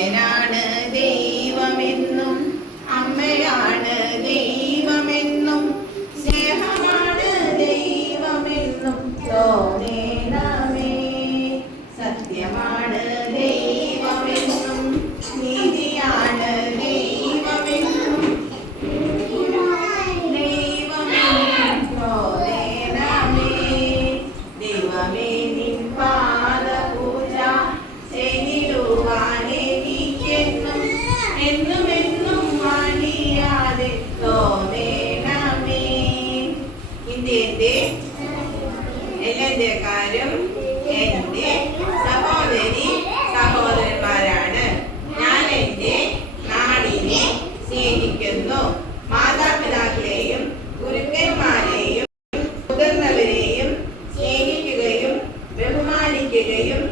അച്ഛനാണ് ദൈവമെന്നും അമ്മയാണ് ദൈവമെന്നും സ്നേഹമാണ് ദൈവമെന്നും തോന്നേണമേ. സത്യമാണ് ദൈവമെന്നും നീതിയാണ് ദൈവമെന്നും തോന്നേണമേ. ദൈവമേ നിൻ പാദപൂജ ചെയ്തിടുവാനെനിക്കെന്നും എന്നുമെന്നും മടിയാതെ തോന്നേണമേ. ഇന്ത്യന്റെ എല്ലാ ഇന്ത്യക്കാരും എന്റെ സഹോദരി സഹോദരന്മാരാണ്. ഞാൻ എന്റെ നാടിനെ സ്നേഹിക്കുന്നു. മാതാപിതാക്കളെയും ഗുരുക്കന്മാരെയും മുതിർന്നവരെയും സ്നേഹിക്കുകയും ബഹുമാനിക്കുകയും